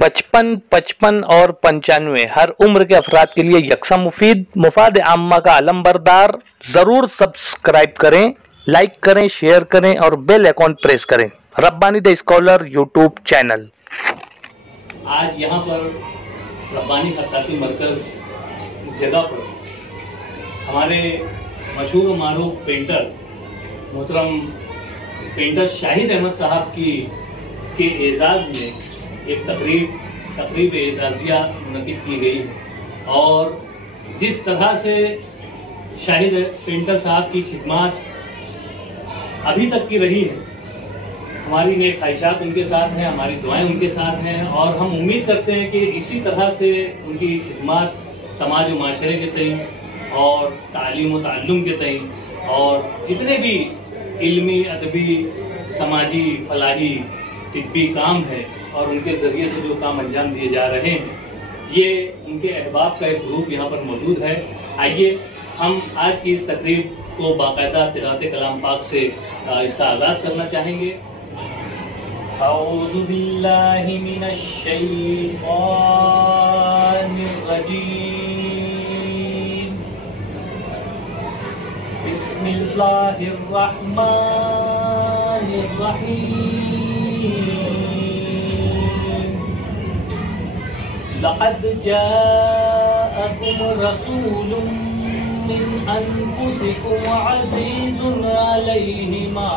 55, 55 और 95 हर उम्र के अफराद के लिए यकसा मुफीद, मुफाद आम्मा का आलम बरदार। जरूर सब्सक्राइब करें, लाइक करें, शेयर करें और बेल आइकॉन प्रेस करें। Rabbani the scholar YouTube channel. आज यहाँ पर रब्बानी खत्ताती मरकज इस जगह पर हमारे मशहूर व मारूफ पेंटर मोहतरम पेंटर शाहिद अहमद साहब के एजाज़ में एक तकरीब एजाजिया मुनक़िद की गई है। और जिस तरह से शाहिद पेंटर साहब की खिदमत अभी तक की रही है, हमारी नेक ख्वाहिशात उनके साथ हैं, हमारी दुआएं उनके साथ हैं और हम उम्मीद करते हैं कि इसी तरह से उनकी खिदमत समाज व माशरे के तईं और तालीम व ताल्लुम के तईं और जितने भी इल्मी, अदबी, समाजी, फलाही, तिब्बी काम है और उनके ज़रिए से जो काम अंजाम दिए जा रहे हैं, ये उनके अहबाब का एक ग्रुप यहाँ पर मौजूद है। आइए हम आज की इस तकरीब को बाकायदा तिलावत कलाम पाक से इसका आगाज़ करना चाहेंगे। औज़ु बिल्लाहि मिनश शैतानिर रजीम। बिस्मिल्लाहिर रहमानिर रहीम। लक़द जाअकुम रसूलुम मिन अनफुसिकुम अज़ीज़ुन अलैहि मा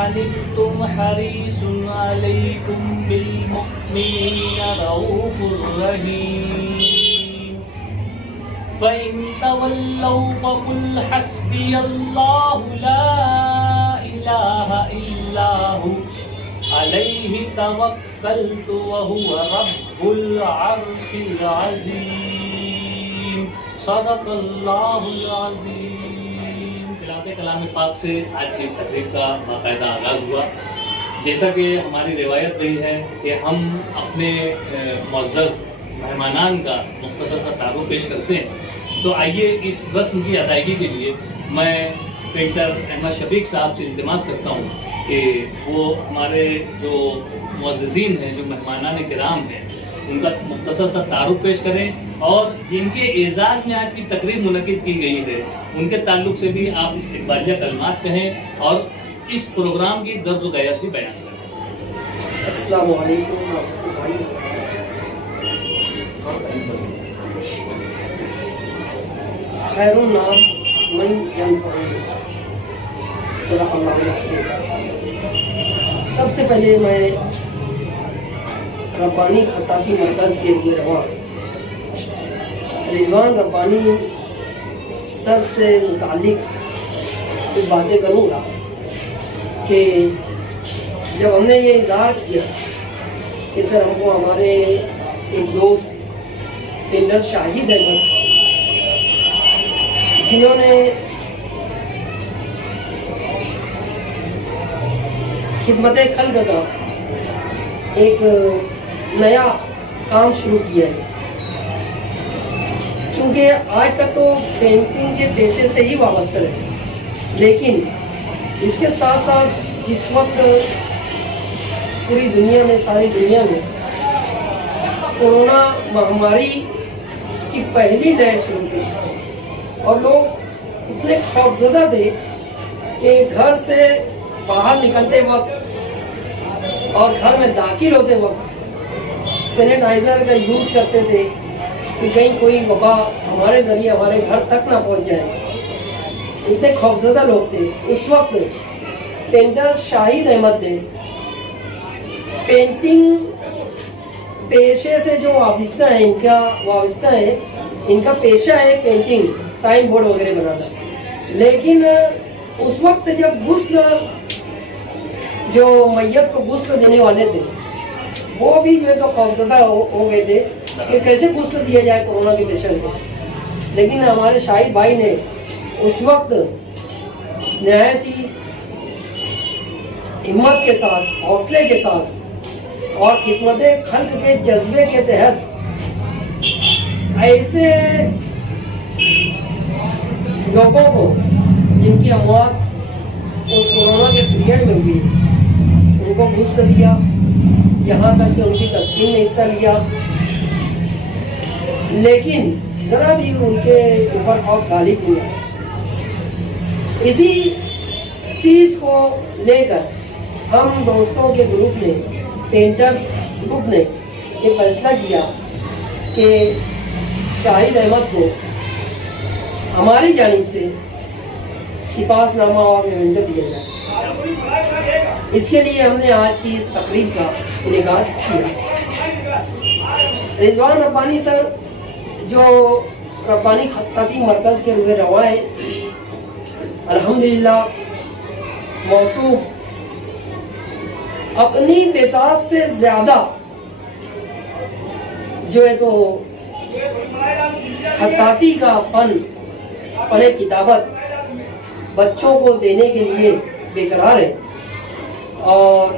अनित्तुम हरीसुन अलैकुम बिल मुमिनीना रऊफ़ुर रहीम। फ़इन तवल्लौ फ़क़ुल हस्बियल्लाहु ला इलाहा इल्ला हु अलैहि तवक्कलतु व हुवा रब्बुल अर्शिल अज़ीम। सदक़ल्लाहुल अज़ीम। तिलावत कलाम पाक से आज की इस तकरीब का बाकायदा आगाज़ हुआ। जैसा कि हमारी रिवायत रही है कि हम अपने मुअज़्ज़ज़ मेहमानान का मुख्तसर सा तारुफ़ पेश करते हैं, तो आइए इस रस्म की अदायगी के लिए मैं पेंटर अहमद शफीक साहब से इल्तिमास करता हूँ कि वो हमारे जो मुअज़्ज़िज़ीन हैं, जो मेहमानान किराम हैं, उनका मुख्तसर सा तारुफ़ पेश करें और जिनके एजाज़ में आज की तकरीब मुनक़िद की गई है उनके ताल्लुक़ से भी आप इस्तक़बालिया कलमात कहें और इस प्रोग्राम की दर्ज व गैरत भी बयान करें। अस्सलामु अलैकुम। खैरुन नास मन यनफ़उ। सबसे पहले मैं रब्बानी खत्ताती मरकज़ के निगरान रिजवान रब्बानी सर से मुताल्लिक कुछ बातें करूँगा कि जब हमने ये इज़हार किया कि सर हमको हमारे एक दोस्त पेंटर शाहिद अहमद, जिन्होंने खिदमत खल्क़ का एक नया काम शुरू किया है। क्योंकि आज तक तो पेंटिंग के पेशे से ही वाबस्ता रहे, लेकिन इसके साथ साथ जिस वक्त पूरी दुनिया में, सारी दुनिया में कोरोना महामारी की पहली लहर शुरू की और लोग इतने खौफज़दा थे कि घर से बाहर निकलते वक्त और घर में दाखिल होते वक्त सैनिटाइज़र का यूज़ करते थे कि कहीं कोई वबा हमारे ज़रिए हमारे घर तक ना पहुंच जाए। इतने खौफज़दा लोग थे। उस वक्त पेंटर शाहिद अहमद ने पेंटिंग पेशे से जो वाबस्ता है, इनका पेशा है पेंटिंग, साइन बोर्ड वगैरह बनाना। लेकिन उस वक्त जब गुस्ल, जो मैयत को गुस्ल देने वाले थे, वो भी जो है तो खौफज़दा हो गए थे कि कैसे गुस्ल दिया जाए कोरोना के पेशेंट को। लेकिन हमारे शाहिद भाई ने उस वक्त निहायत ही हिम्मत के साथ, हौसले के साथ और खिदमत खल्क़ के जज्बे के तहत ऐसे लोगों को जिनकी अमवात उस कोरोना के पीरियड में हुई, उनको घुस दिया, यहाँ तक कि उनकी तस्वीर में हिस्सा लिया, लेकिन जरा भी उनके ऊपर खौफ गालिब नहीं है। इसी चीज को लेकर हम दोस्तों के ग्रुप ने, पेंटर्स ग्रुप ने ये फैसला किया कि शाहिद अहमद को हमारी जानिब से सिपाहीनामा और मेमेंटो दिया जाए। इसके लिए हमने आज की इस तकरीब का इनेकाद किया। रिजवान रब्बानी सर जो रब्बानी खत्ताती मरकज के रुए रवा है, अल्हम्दुलिल्लाह मौसूफ अपनी बेसात से ज्यादा जो है तो खत्ताती का फन किताबत बच्चों को देने के लिए बेकरार है और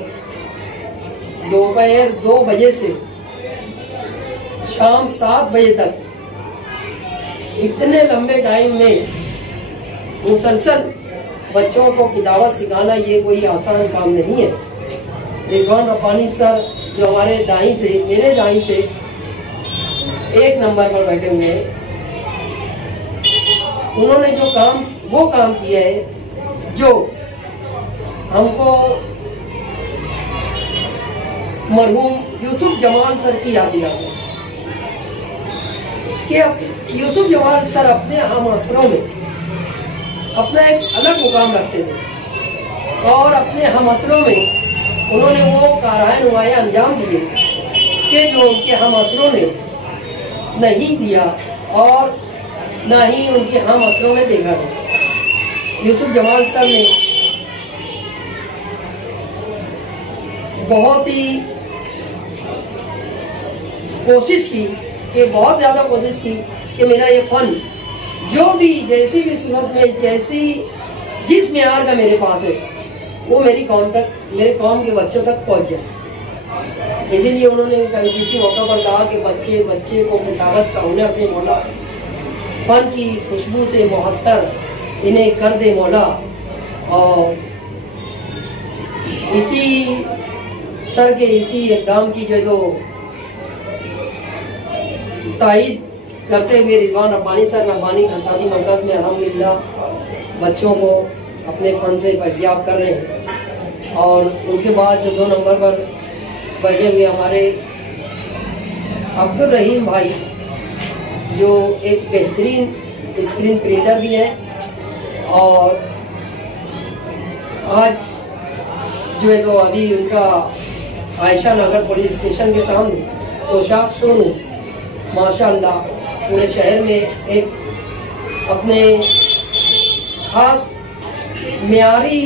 दोपहर 2 बजे से शाम 7 बजे तक इतने लंबे टाइम में मुसलसल बच्चों को किताबत सिखाना ये कोई आसान काम नहीं है। रिजवान रब्बानी सर जो हमारे दाई से, मेरे दाई से 1 नंबर पर बैठे हुए हैं, उन्होंने जो काम वो काम किया है जो हमको मरहूम यूसुफ जमाल सर की याद दिलाते हैं कि यूसुफ जमाल सर अपने हम असरों में अपना एक अलग मुकाम रखते थे और अपने हम असरों में उन्होंने वो कारहाय नुमाया अंजाम दिए कि जो उनके हम असरों ने नहीं दिया और ना ही उनके हम असरों में देखा गया। यूसुफ जमाल सर ने बहुत ही कोशिश की कि बहुत ज्यादा कोशिश की कि मेरा ये फन जो भी जैसी भी सूरत में जिस मेयार का मेरे पास है वो मेरी कौम तक, मेरे कौम के बच्चों तक पहुंच जाए। इसीलिए उन्होंने कभी किसी मौका पर कहा कि बच्चे को किताबत का हुनर दे मौला, फन की खुशबू से मुहत्तर इन्हें कर दे मौला। और इसी सर के इसी इक़दाम की जो तो तायीद करते हुए रिजवान रब्बानी सर रब्बानी खत्ताती मरकज में अल्हम्दुलिल्लाह बच्चों को अपने फन से फैज़याब कर रहे हैं। और उनके बाद जो 2 नंबर पर बैठे हुए हमारे अब्दुल रहीम भाई जो एक बेहतरीन स्क्रीन प्रिंटर भी है और आज जो है तो अभी उनका आयशा नगर पुलिस स्टेशन के सामने पोशाक शोरूम माशाअल्लाह पूरे शहर में एक अपने खास म्यारी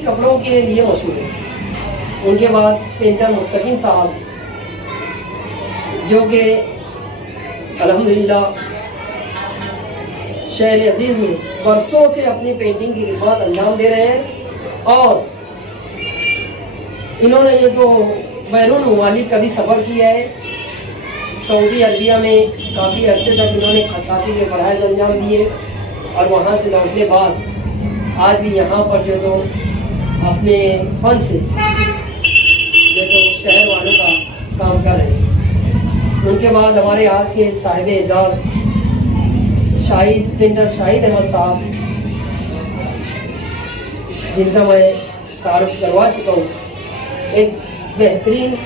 कपड़ों के लिए मशहूर है। उनके बाद पेंटर मुस्तकीम साहब जो कि अल्हम्दुलिल्लाह शहर अजीज में बरसों से अपनी पेंटिंग की खिदमत अंजाम दे रहे हैं और इन्होंने ये जो बैरून ममालिक का भी सफ़र किया है, सऊदी अरबिया में काफ़ी अरसे तक इन्होंने खत्ताती के फ़राइज़ अंजाम दिए और वहाँ से लौटने बाद आज भी यहाँ पर जो तो अपने फन से जो तो शहर वालों का काम कर रहे हैं। उनके बाद हमारे आज के साहिब एजाज़ प्रिंटर शाहिद अहमद साहब जिनका मैं तारुफ करवा चुका हूँ, एक बेहतरीन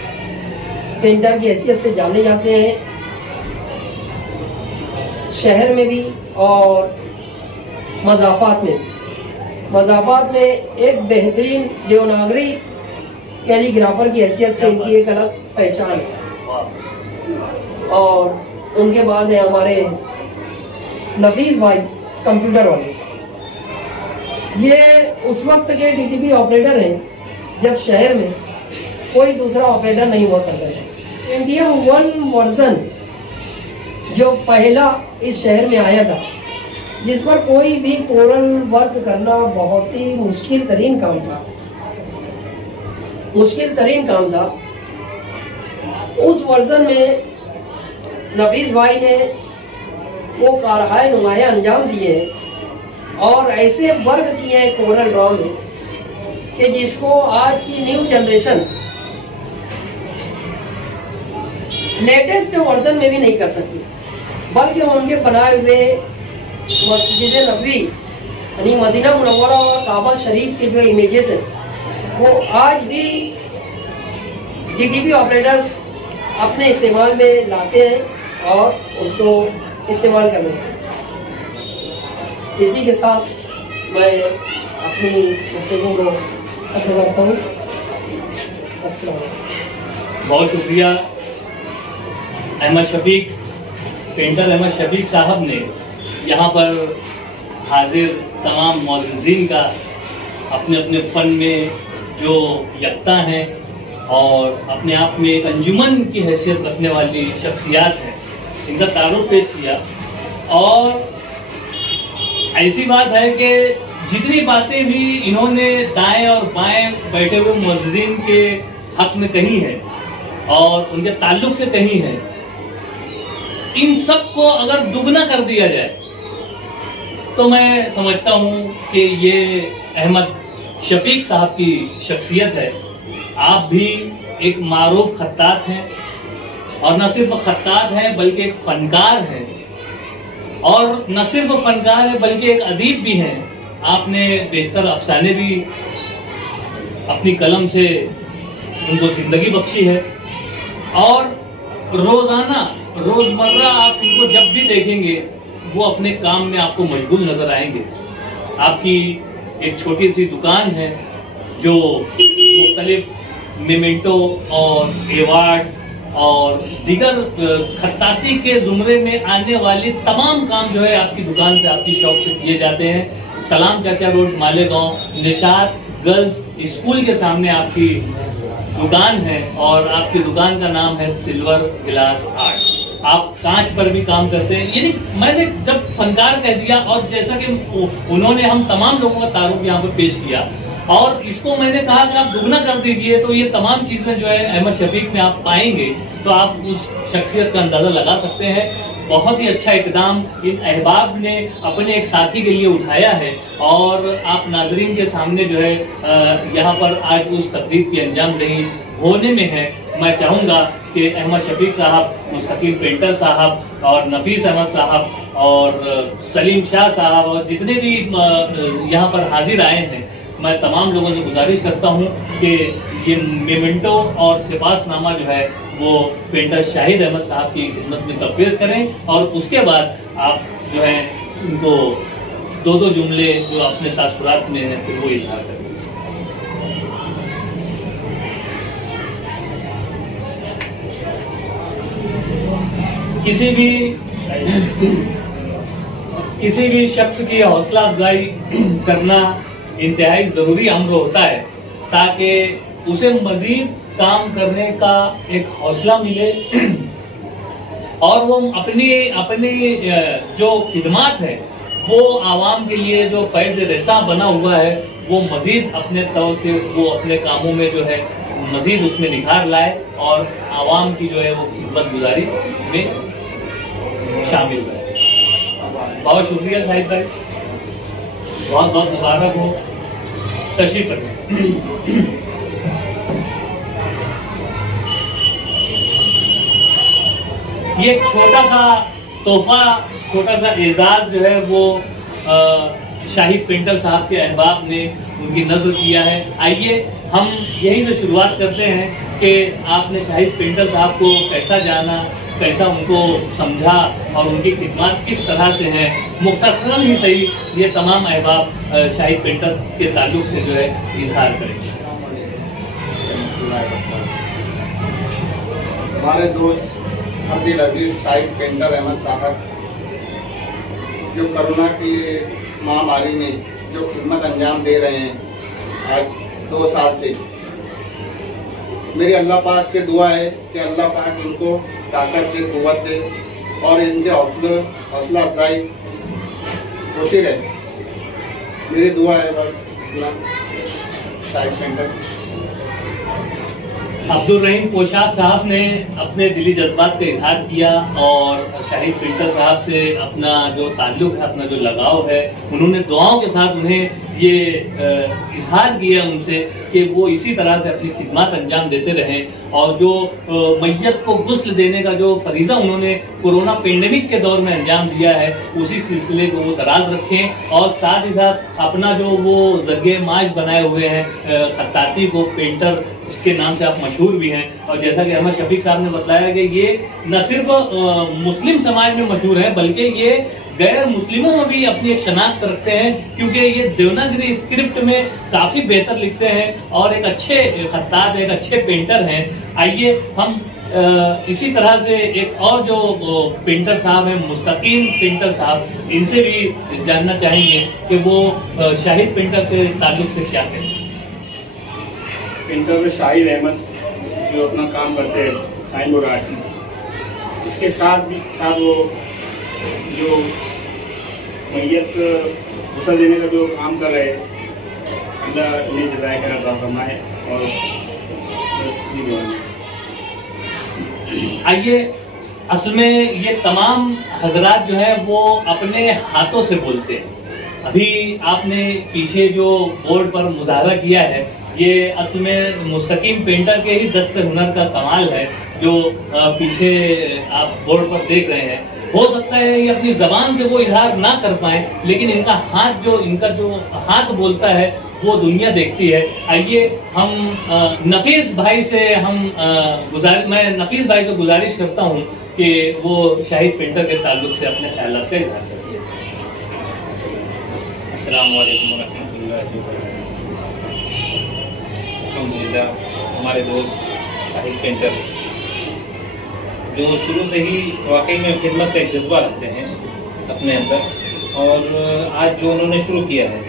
पेंटर की हैसियत से जाने जाते हैं शहर में भी और मज़ाफ़ात में एक बेहतरीन देवनागरी कैलीग्राफर की हैसियत से इनकी एक अलग पहचान है। और उनके बाद है हमारे नफीस भाई कंप्यूटर वाले, ये उस वक्त के डीटीपी ऑपरेटर हैं जब शहर में कोई दूसरा ऑपरेटर नहीं हुआ करता है। पेंटियम 1 वर्जन जो पहला इस शहर में आया था, जिस पर कोई भी कोरल वर्क करना बहुत ही मुश्किल तरीन काम था। उस वर्जन में नफीस भाई ने वो कारहाय नुमाया अंजाम दिए और ऐसे वर्क किए हैं कोरल ड्रॉ में कि जिसको आज की न्यू जनरेशन लेटेस्ट वर्जन में भी नहीं कर सकती, बल्कि उनके बनाए हुए मस्जिद नबवी यानी मदीना मुनव्वरा और काबा शरीफ के जो इमेजेस हैं वो आज भी डीटीपी ऑपरेटर्स अपने इस्तेमाल में लाते हैं और उसको इस्तेमाल कर रहे हैं। इसी के साथ मैं अपनी गुफ्तगू को खत्म करता हूँ। अस्सलाम वालेकुम। बहुत शुक्रिया अहमद शफीक, पेंटर अहमद शफीक साहब ने यहाँ पर हाजिर तमाम मौजूदीन का अपने अपने फ़न में जो यकता हैं और अपने आप में एक अंजुमन की हैसियत रखने वाली शख्सियात हैं, इनका तारुफ पेश किया। और ऐसी बात है कि जितनी बातें भी इन्होंने दाएं और बाएं बैठे हुए मौजूदीन के हक में कही है और उनके ताल्लुक से कही है, इन सब को अगर दुगना कर दिया जाए तो मैं समझता हूं कि ये अहमद शफीक साहब की शख्सियत है। आप भी एक मारूफ खत्तात हैं और न सिर्फ खत्तात हैं बल्कि एक फनकार हैं, और न सिर्फ फनकार है बल्कि एक अदीब भी हैं। आपने बेशतर अफसाने भी अपनी कलम से उनको जिंदगी बख्शी है और रोजमर्रा आप इनको जब भी देखेंगे वो अपने काम में आपको मशगूल नजर आएंगे। आपकी एक छोटी सी दुकान है जो मुख्तलिफ मेमेंटो और एवार्ड और दीगर खत्ताती के जुमरे में आने वाली तमाम काम जो है आपकी दुकान से, आपकी शॉप से किए जाते हैं। सलाम चाचा road, Malegaon, Nishat girls school के सामने आपकी दुकान है और आपकी दुकान का नाम है सिल्वर ग्लास आर्ट। आप कांच पर भी काम करते हैं। यानी मैंने जब फनकार कह दिया और जैसा कि उन्होंने हम तमाम लोगों का तारुफ यहाँ पर पेश किया और इसको मैंने कहा कि आप दुगना कर दीजिए तो ये तमाम चीजें जो है अहमद शफीक में आप पाएंगे, तो आप उस शख्सियत का अंदाजा लगा सकते हैं। बहुत ही अच्छा इकदाम इन अहबाब ने अपने एक साथी के लिए उठाया है और आप नाजरीन के सामने जो है यहाँ पर आज उस तकरीब की अंजाम दही होने में है। मैं चाहूँगा कि अहमद शफीक साहब, मुस्तकीम पेंटर साहब और नफीस अहमद साहब और सलीम शाह साहब और जितने भी यहाँ पर हाजिर आए हैं, मैं तमाम लोगों से गुजारिश करता हूँ कि ये मेमेंटो और सिपासनामा जो है वो पेंटर शाहिद अहमद साहब की खिदमत में तफवीज़ करें और उसके बाद आप जो है उनको दो जुमले जो अपने तासुरात में है फिर वो इजहार करें। किसी भी शख्स की हौसला अफजाई करना इंतहाई जरूरी अम्र होता है ताकि उसे मजीद काम करने का एक हौसला मिले और वो अपनी जो खिदमात है वो आवाम के लिए जो फैज़ रसा बना हुआ है वो मजीद अपने तौर से वो अपने कामों में जो है मजीद उसमें निखार लाए और आवाम की जो है वो खिदमत गुजारी में शामिल है। बहुत शुक्रिया शाहिद भाई, बहुत बहुत मुबारक हो। तशरीफ रखें। ये छोटा सा तोहफा, छोटा सा एजाज जो है वो शाहिद पेंटर साहब के अहबाब ने उनकी नज़र किया है। आइए हम यहीं से शुरुआत करते हैं कि आपने शाहिद पेंटर साहब को कैसा जाना, कैसा उनको समझा और उनकी खिदमत किस तरह से हैं। मुख्तसरन ही सही ये तमाम अहबाब शाहिद पेंटर के ताल्लुक से जो है इजहार करेंगे। हमारे दोस्त हरदिल अजीज शाहिद पेंटर अहमद साहब जो कोरोना की महामारी में जो खिदमत अंजाम दे रहे हैं आज 2 साल से, मेरी अल्लाह पाक से दुआ है कि अल्लाह पाक इनको ताकत दे, कुव्वत दे और इनके हौसला अफजाई होती रहे। मेरी दुआ है बस शाहिद पेंटर। अब्दुल रहीम पोशाक साहब ने अपने दिली जज्बात का इजहार किया और शाहिद पेंटर साहब से अपना जो ताल्लुक है, अपना जो लगाव है, उन्होंने दुआओं के साथ उन्हें ये इजहार किया उनसे कि वो इसी तरह से अपनी खिदमत अंजाम देते रहें और जो मैयत को गुस्ल देने का जो फरीजा उन्होंने कोरोना पेंडेमिक के दौर में अंजाम दिया है, उसी सिलसिले को वो दराज रखें और साथ ही साथ अपना जो वो जरिए माश बनाए हुए हैं खत्ताती को, पेंटर के नाम से आप मशहूर भी हैं और जैसा कि अहमद शफीक साहब ने बताया कि ये न सिर्फ मुस्लिम समाज में मशहूर है बल्कि ये गैर मुस्लिमों में भी अपनी एक शनाख्त रखते हैं, क्योंकि ये देवनागरी स्क्रिप्ट में काफी बेहतर लिखते हैं और एक अच्छे खत्तात, एक अच्छे पेंटर हैं। आइए हम इसी तरह से एक और जो पेंटर साहब हैं, मुस्तकीम पेंटर साहब, इनसे भी जानना चाहेंगे कि वो शाहिद पेंटर के ताल्लुक से क्या कहते हैं। पेंटर में शाहिद अहमद जो अपना काम करते हैं, साइन बोर्ड आर्टिस्ट, इसके साथ वो जो मैयत गुस्ल देने का जो काम कर रहे हैं, अल्लाह ने जज़ाए खैर अता फरमाए और बस ये दुआ है। आइए, असल में ये तमाम हजरात जो है वो अपने हाथों से बोलते हैं। अभी आपने पीछे जो बोर्ड पर मुजाहरा किया है, ये असल में मुस्तकीम पेंटर के ही दस्त हुनर का कमाल है जो पीछे आप बोर्ड पर देख रहे हैं। हो सकता है ये अपनी जबान से वो इजहार ना कर पाए, लेकिन इनका जो हाथ बोलता है वो दुनिया देखती है। आइए हम नफीस भाई से मैं नफीस भाई से गुजारिश करता हूँ कि वो शाहिद पेंटर के ताल्लुक से अपने ख्यालात का इजहार करिए। अस्सलाम वालेकुम रहमतुल्लाहि व बरकातहू। अल्हम्दुलिल्लाह, हमारे दोस्त शाहिद पेंटर जो शुरू से ही वाकई में खिदमत का एक जज्बा रखते हैं अपने अंदर, और आज जो उन्होंने शुरू किया है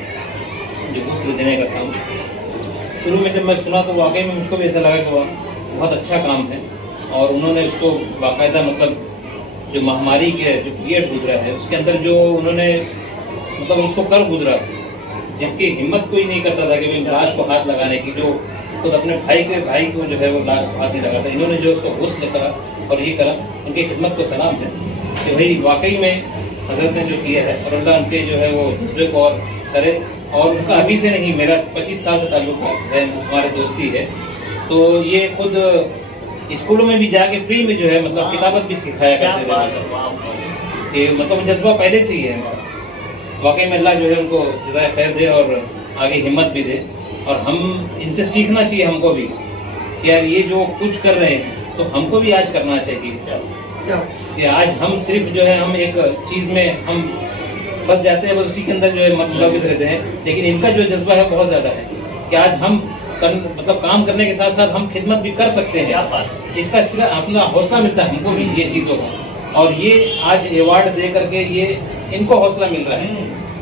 जो गुस्ल देने का काम, शुरू में जब मैं सुना तो वाकई में मुझको भी ऐसा लगा कि वह बहुत अच्छा काम है और उन्होंने उसको बाकायदा मतलब जो महामारी के जो पीरियड गुजरा है उसके अंदर जो उन्होंने मतलब उसको कर गुजरा, जिसकी हिम्मत कोई नहीं करता था कि भाई लाश को हाथ लगाने की, जो खुद अपने भाई को जो है वो लाश को हाथ नहीं लगाता, इन्होंने जो उसको गुस्ल करा और ये करा, उनकी खिदमत को सलाम है कि भाई वाकई में हजरत ने जो किया है और अल्लाह उनके जो है वो जज्बे को और करे। और उनका अभी से नहीं, मेरा 25 साल से ताल्लुक है, हमारे दोस्ती है, तो ये खुद स्कूलों में भी जाके फ्री में जो है मतलब किताबत भी सिखाया करते थे, मतलब जज्बा पहले से ही है। वाकई में अल्लाह जो है उनको जज़ाए खैर दे और आगे हिम्मत भी दे, और हम इनसे सीखना चाहिए हमको भी कि यार ये जो कुछ कर रहे हैं तो हमको भी आज करना चाहिए कि आज हम सिर्फ जो है हम एक चीज में हम फंस जाते हैं, बस उसी के अंदर जो है मतलब रहते हैं, लेकिन इनका जो जज्बा है बहुत ज्यादा है कि आज हम मतलब काम करने के साथ साथ हम खिदमत भी कर सकते हैं। इसका सिर्फ अपना हौसला मिलता है हमको भी ये चीजों का, और ये आज अवार्ड दे करके ये इनको हौसला मिल रहा है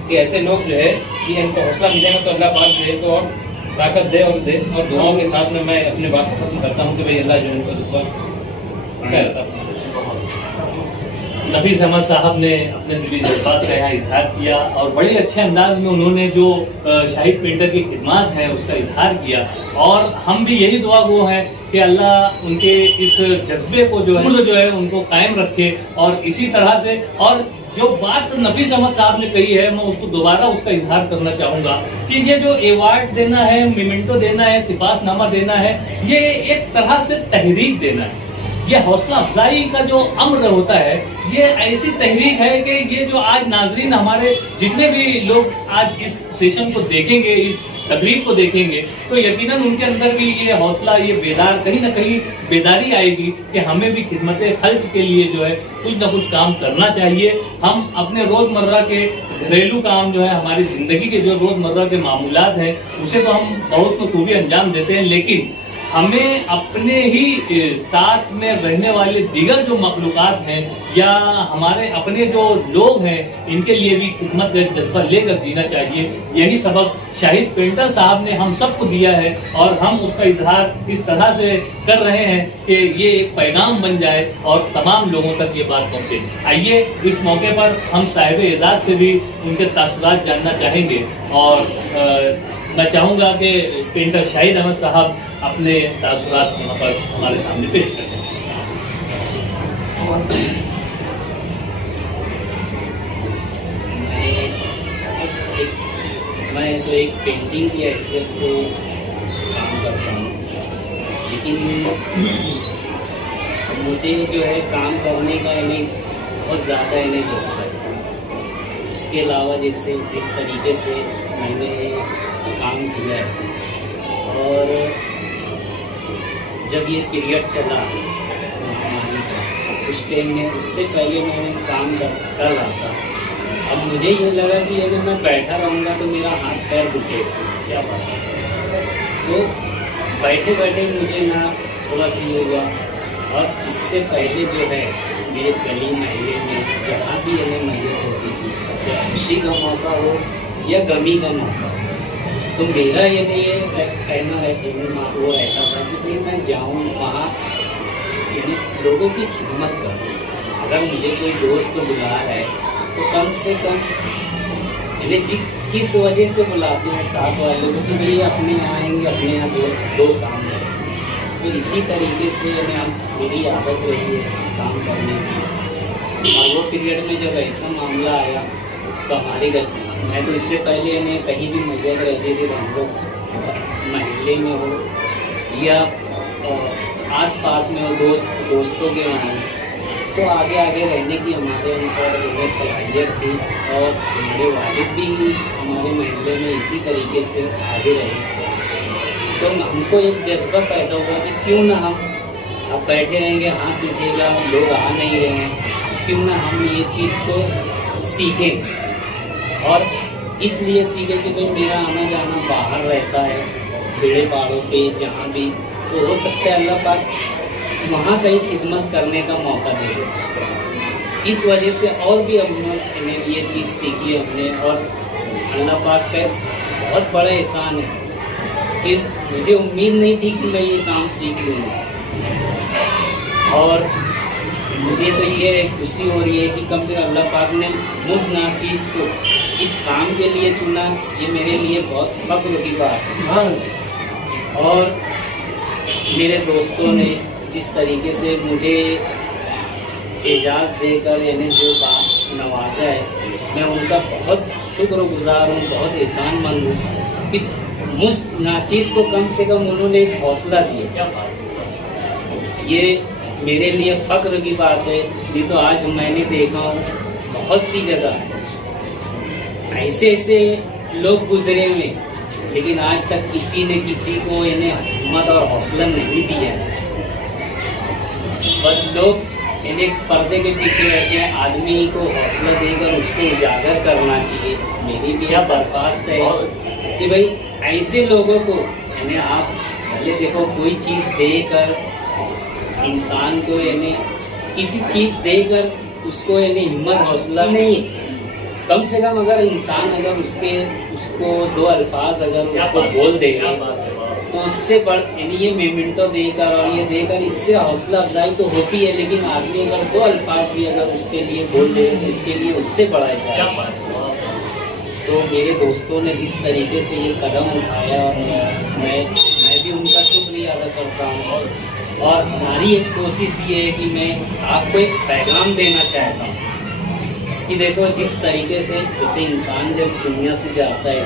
कि ऐसे लोग जो है ये इनको हौसला मिलेगा तो अल्लाह पाक जो है तो और ताकत दे और दुआओं के साथ में मैं अपनी बात को खत्म करता हूँ कि भाई अल्लाह जो इनको जज्बा। नफीस अहमद साहब ने अपने दिली जज्बात का यहाँ इजहार किया और बड़े अच्छे अंदाज में उन्होंने जो शाहिद पेंटर की खिदमत है उसका इजहार किया, और हम भी यही दुआ गो हैं कि अल्लाह उनके इस जज्बे को जो है उनको कायम रखे। और इसी तरह से, और जो बात नफीस अहमद साहब ने कही है मैं उसको दोबारा उसका इजहार करना चाहूंगा कि ये जो अवार्ड देना है, मिमेंटो देना है, सिपाहीनामा देना है, ये एक तरह से तहरीक देना है। ये हौसला अफजाई का जो अम्र होता है, ये ऐसी तहरीक है कि ये जो आज नाजरीन हमारे जितने भी लोग आज इस सेशन को देखेंगे, इस तकरीर को देखेंगे, तो यकीनन उनके अंदर भी ये हौसला, ये कहीं ना कहीं बेदारी आएगी कि हमें भी खिदमत खल्क के लिए जो है कुछ ना कुछ काम करना चाहिए। हम अपने रोजमर्रा के घरेलू काम जो है, हमारी जिंदगी के जो रोजमर्रा के मामूलात हैं, उसे तो हम बहुत बखूबी अंजाम देते हैं, लेकिन हमें अपने ही साथ में रहने वाले दीगर जो मखलूकात हैं या हमारे अपने जो लोग हैं, इनके लिए भी खिदमत का जज्बा लेकर जीना चाहिए। यही सबक शाहिद पेंटर साहब ने हम सबको दिया है और हम उसका इजहार इस तरह से कर रहे हैं कि ये एक पैगाम बन जाए और तमाम लोगों तक ये बात पहुंचे। आइए इस मौके पर हम साहिब एजाज से भी उनके तासुरात जानना चाहेंगे और मैं चाहूँगा कि पेंटर शाहिद अहमद साहब अपने तासुरात यहाँ पर हमारे सामने पेश करें। मैं तो एक पेंटिंग की हैसियत से काम करता हूँ, लेकिन मुझे जो है काम करने का इन्हें बहुत ज़्यादा इन्हें जज्बा है। उसके अलावा जिस तरीके से मैंने काम किया है, और जब ये पीरियड चला महामारी का, उस टाइम में उससे पहले मैं काम कर रहा था। अब मुझे ये लगा कि अगर मैं बैठा रहूँगा तो मेरा हाथ पैर दुखेगा, क्या बात है। तो बैठे बैठे मुझे ना थोड़ा सी हुआ, और इससे पहले जो है मेरे गली महल्ले में जहाँ भी इन्हें मैयत होती थी, या खुशी का मौका हो या गमी का मौका हो, तो मेरा ये कहना है कि वो रहता था कि भाई मैं जाऊँ वहाँ लोगों की खिदमत करूँ। अगर मुझे कोई दोस्त बुला है तो कम से कम इन्हें किस वजह से बुलाते हैं साथ वाले को कि भाई अपने आएंगे, अपने यहाँ दो काम है। तो इसी तरीके से मेरी आदत रही है काम करने की। और वो पीरियड में जब ऐसा मामला आया तो हमारे घर, मैं तो इससे पहले इन्हें कहीं भी मैयत रहती थी, हम लोग महल्ले में हो या आस पास में हो दोस्तों के वहाँ, तो आगे आगे रहने की हमारे अंदर सलाहियत थी। और हमारे वालिद भी हमारे महल्ले में इसी तरीके से आगे रहे, तो हमको एक जज्बा पैदा हुआ कि क्यों ना हम अब बैठे रहेंगे, हाथ दिखेगा, लोग आ नहीं रहे हैं, क्यों ना हम ये चीज़ को सीखें। और इसलिए सीखे कि भाई मेरा आना जाना बाहर रहता है, खेड़े पहाड़ों पे जहाँ भी, तो हो सकता है अल्लाह पाक वहाँ कहीं खिदमत करने का मौका दे दे। इस वजह से और भी हमने ये चीज़ सीखी हमने, और अल्लाह पाक का बहुत बड़ा एहसान है कि मुझे उम्मीद नहीं थी कि मैं ये काम सीख लूँगा। और मुझे तो ये खुशी हो रही है कि कम से कम अल्लाह पाक ने मुझ नाचीज़ को इस काम के लिए चुना, ये मेरे लिए बहुत फख्र की बात है। और मेरे दोस्तों ने जिस तरीके से मुझे एजाज़ देकर इन्हें जो बात नवाजा है, मैं उनका बहुत शुक्रगुजार हूँ, बहुत एहसानमंद हूँ कि मुझ नाचीज़ को कम से कम उन्होंने एक हौसला दिया। ये मेरे लिए फ़ख्र की बात है। ये तो आज मैंने देखा हूँ बहुत सी जगह ऐसे लोग गुजरे हुए, लेकिन आज तक किसी ने किसी को इन्हें हिम्मत और हौसला नहीं दिया। बस लोग इन्हें पर्दे के पीछे रहते हैं। आदमी को हौसला देकर उसको उजागर करना चाहिए। मेरी भी यह दरख्वास्त है कि भाई ऐसे लोगों को यानी आप पहले देखो, कोई चीज़ देकर इंसान को यानी किसी चीज़ देकर उसको यानी हिम्मत हौसला नहीं, कम से कम अगर इंसान अगर उसको दो अल्फाज अगर उसको बोल देगा तो उससे बढ़ यानी ये मेमेंटो देकर और ये देकर इससे हौसला अफजाई तो होती है, लेकिन आदमी अगर दो अल्फाज भी अगर उसके लिए बोल दे तो इसके लिए उससे बढ़ाया जाए। तो मेरे दोस्तों ने जिस तरीके से ये कदम उठाया और मैं भी उनका शुक्रिया अदा करता हूँ। और हमारी एक कोशिश ये है कि मैं आपको एक पैगाम देना चाहता हूँ कि देखो, जिस तरीके से जैसे इंसान जब दुनिया से जाता है,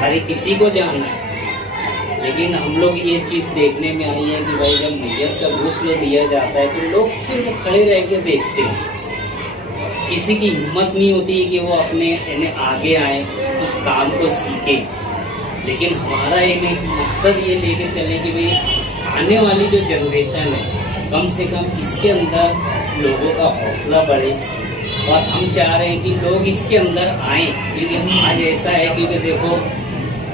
हर किसी को जाना है, लेकिन हम लोग ये चीज़ देखने में आई है कि भाई जब मैयत का गुस्ल दिया जाता है तो लोग सिर्फ खड़े रह के देखते हैं। किसी की हिम्मत नहीं होती है कि वो अपने आगे आए, उस काम को सीखे। लेकिन हमारा एक मकसद ये लेके चले कि भाई आने वाली जो जनरेशन है, कम से कम इसके अंदर लोगों का हौसला बढ़े। और हम चाह रहे हैं कि लोग इसके अंदर आएँ, क्योंकि आज ऐसा है कि देखो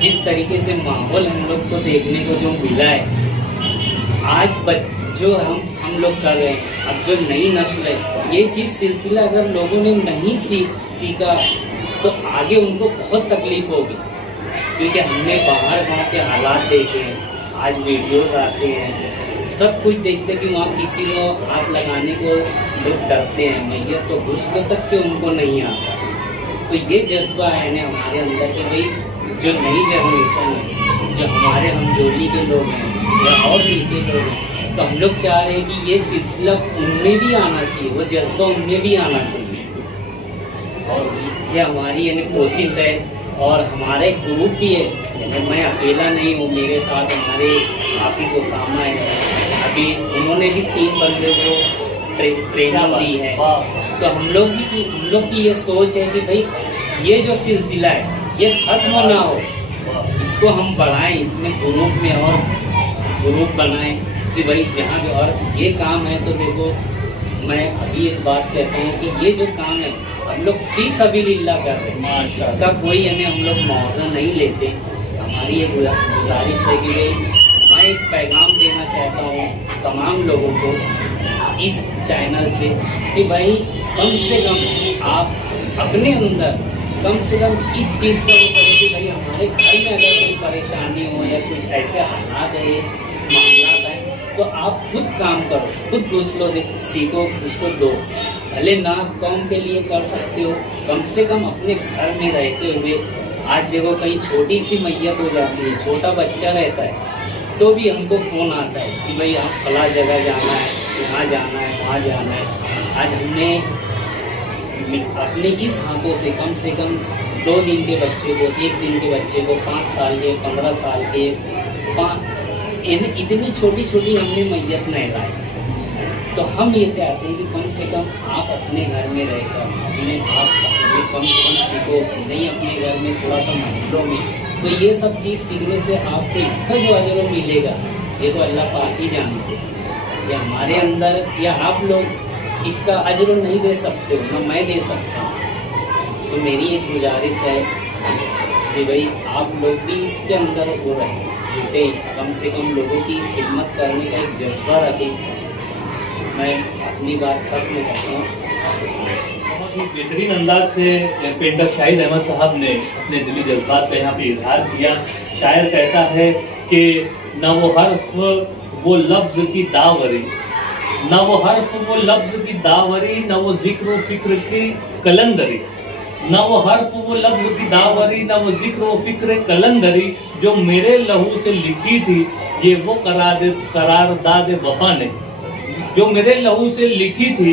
जिस तरीके से माहौल हम लोग को देखने को जो मिला है, आज जो हम लोग कर रहे हैं, अब जो नई नस्ल है, ये चीज़ सिलसिला अगर लोगों ने नहीं सीखा तो आगे उनको बहुत तकलीफ होगी। क्योंकि हमने बाहर वहाँ के हालात देखे हैं, आज वीडियोस आते हैं, सब कुछ देखते कि वहाँ किसी को हाथ लगाने को लोग डरते हैं, मैयत तो गुस्ल तक के उनको नहीं आता। तो ये जज्बा है ना हमारे अंदर कि भाई जो नई जनरेशन है, जो हमारे हमजोली के लोग हैं या और नीचे लोग हैं, तो हम लोग चाह रहे हैं कि ये सिलसिला उनमें भी आना चाहिए, वो जज्बा उनमें भी आना चाहिए। और ये हमारी यानी कोशिश है। और हमारे ग्रुप भी है, यानी मैं अकेला नहीं हूँ, मेरे साथ हमारे हाफिज उसामा है, अभी उन्होंने भी 3 बंदे को ट्रेनिंग दी है। तो हम लोग की ये सोच है कि भाई ये जो सिलसिला है ये खत्म ना हो, इसको हम बढ़ाएं, इसमें ग्रुप में और ग्रुप बनाएं कि भाई जहाँ भी। और ये काम है तो देखो, मैं अभी एक बात कहता हूँ कि ये जो काम है हम लोग फी सबीलिल्लाह कर रहे हैं, इसका कोई यानी हम लोग मुआवजा नहीं लेते। हमारी ये गुजारिश है कि भाई मैं एक पैगाम देना चाहता हूँ तमाम लोगों को इस चैनल से कि भाई कम से कम आप अपने अंदर कम से कम इस चीज़ का वो करें कि भाई हमारे घर में अगर कोई परेशानी हो या कुछ ऐसे हालात है, मामला है, तो आप खुद काम करो, खुद दूसरों से सीखो, उसको दो। भले ना कौम के लिए कर सकते हो, कम से कम अपने घर में रहते हुए। आज देखो कहीं छोटी सी मैयत हो जाती है, छोटा बच्चा रहता है, तो भी हमको फ़ोन आता है कि भाई हम फला जगह जाना है, यहाँ जाना है, वहाँ जाना है। आज हमने अपने इस हाथों से कम 2 दिन के बच्चे को, 1 दिन के बच्चे को, 5 साल के, 15 साल के, इतनी छोटी छोटी हमने मैयत नहलाई। तो हम ये चाहते हैं कि कम से कम आप अपने घर में रहकर अपने आस पास में कम से कम सीखो, नहीं अपने घर में थोड़ा सा महलों में, तो ये सब चीज़ सीखने से आपको इसका जो अजर मिलेगा ये तो अल्लाह पाक ही जानते हैं। या हमारे अंदर या आप लोग इसका अजर नहीं दे सकते हो, ना मैं दे सकता हूँ। तो मेरी एक गुजारिश है कि भाई आप लोग भी इसके अंदर हो रहे जुटे, कम से कम लोगों की खिदमत करने का एक जज्बा रखें। मैं अपनी बात खत्म करता हूँ। बहुत ही बेहतरीन अंदाज से पेंटर शाहिद अहमद साहब ने अपने दिली जज्बात का यहाँ पे इजहार किया। शायर कहता है कि न वो हर्फ वो लफ्ज की दावरी, न वो हर्फ वो लफ्ज की दावरी, न वो जिक्र फिक्र की कलंदरी, न वो हर्फ वो लफ्ज की दावरी, न वो जिक्र फिक्र कलंदरी, जो मेरे लहू से लिखी थी ये वो करारदाद वफा नहीं, जो मेरे लहू से लिखी थी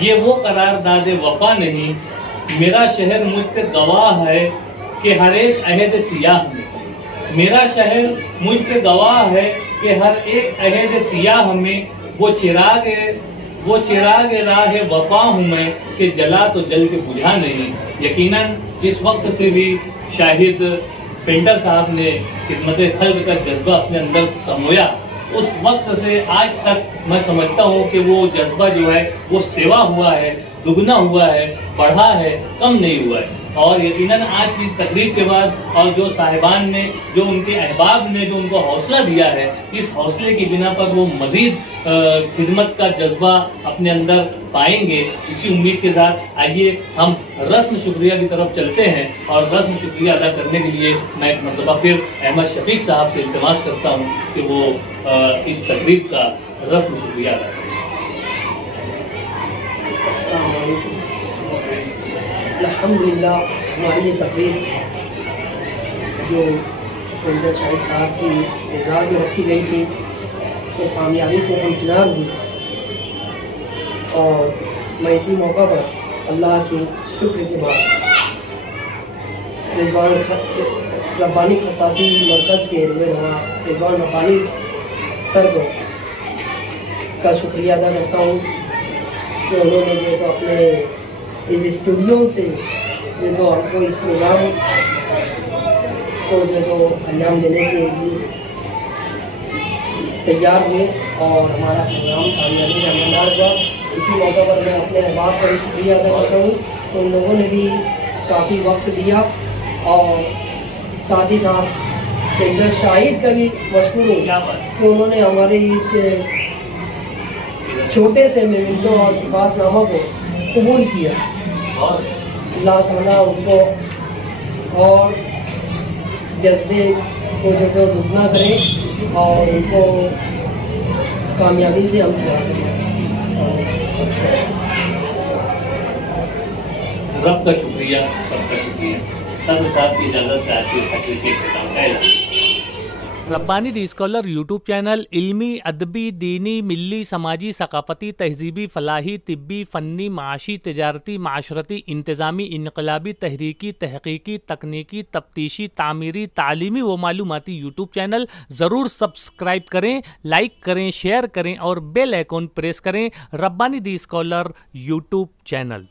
ये वो करारदाद वफा नहीं। मेरा शहर मुझ पे गवाह है कि हर एक अहद सियाह में, मेरा शहर मुझ पे गवाह है कि हर एक अहद सियाह में वो चिराग राह वफा हूँ मैं कि जला तो जल के बुझा नहीं। यकीनन जिस वक्त से भी शाहिद पेंटर साहब ने खिदमत खल्क का जज्बा अपने अंदर समोया, उस वक्त से आज तक मैं समझता हूँ कि वो जज्बा जो है वो सेवा हुआ है, दुगना हुआ है, बढ़ा है, कम नहीं हुआ है। और यकीनन आज की इस तकरीब के बाद और जो साहिबान ने, जो उनके अहबाब ने जो उनको हौसला दिया है, इस हौसले की बिना पर वो मजीद खिदमत का जज्बा अपने अंदर पाएंगे। इसी उम्मीद के साथ आइए हम रस्म शुक्रिया की तरफ चलते हैं। और रस्म शुक्रिया अदा करने के लिए मैं एक मरतबा फिर अहमद शफीक साहब से इल्तिमास करता हूँ कि वो इस तकरीब का रस्म शुक्रिया अदा करें। अल्हम्दुलिल्लाह हमारी ये तकरीब जो पेंटर शाहिद साहब की एजाज़ में रखी गई थी तो कामयाबी से हमकिनार हुई। और मैं इसी मौका पर अल्लाह के शुक्र के बाद रब्बानी खत्ताबी मरकज़ के रिजवान रब्बानी सर को का शुक्रिया अदा करता हूँ कि उन्होंने जो तो अपने इस स्टूडियो से जो तो हमको इस प्रोग्राम को जो तो अंजाम देने के लिए तैयार हुए और हमारा प्रोग्राम कामयाबी का नंबर हुआ। इसी मौके पर मैं अपने अहबाब का शुक्रिया अदा करता हूँ तो उन लोगों ने भी काफ़ी वक्त दिया और साथ ही साथ पेंटर शाहिद का भी मशहूर हो कि उन्होंने हमारे इस छोटे से मेमों और सिफातनामा को कबूल किया। अल्लाह ताला उनको और जज्बे को जो तो दुगना करे और उनको कामयाबी से हम रब का शुक्रिया, सबका शुक्रिया। सदर साहब की इजाज़त से आज की सर्टिफिकेट देता हूँ। रब्बानी दी स्कॉलर यूट्यूब चैनल इल्मी, अदबी, दीनी, मिली, समाजी, सकाफती, तहजीबी, फलाही, तिब्बी, फ़न्नी, माशी, तिजारती, माशरती, इंतज़ामी, इनकलाबी, तहरीकी, तहकीकी, तकनीकी, तफ्तीशी, तामीरी, तालीमी व मालूमाती यूट्यूब चैनल ज़रूर सब्सक्राइब करें, लाइक करें, शेयर करें और बेल आइकॉन प्रेस करें। रब्बानी दी स्कॉलर यूट्यूब चैनल।